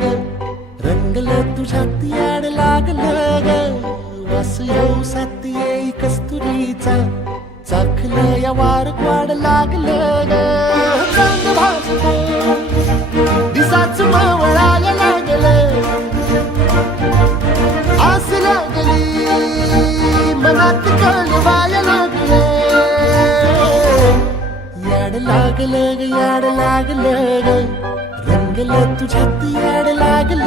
ग, रंगलं तुझ्यात याड लागलं ग. वास येऊ साथ येई कस्तुरीचा, चाखलं या वार वाढ लागलं ग. चांद भाजलं दिसाच मावळायला लागलं, आस लागली मनात कळवायला लागलं. याड लागलं ग, याड लागलं ग, रंगलं तुझ्यात याड लागलं.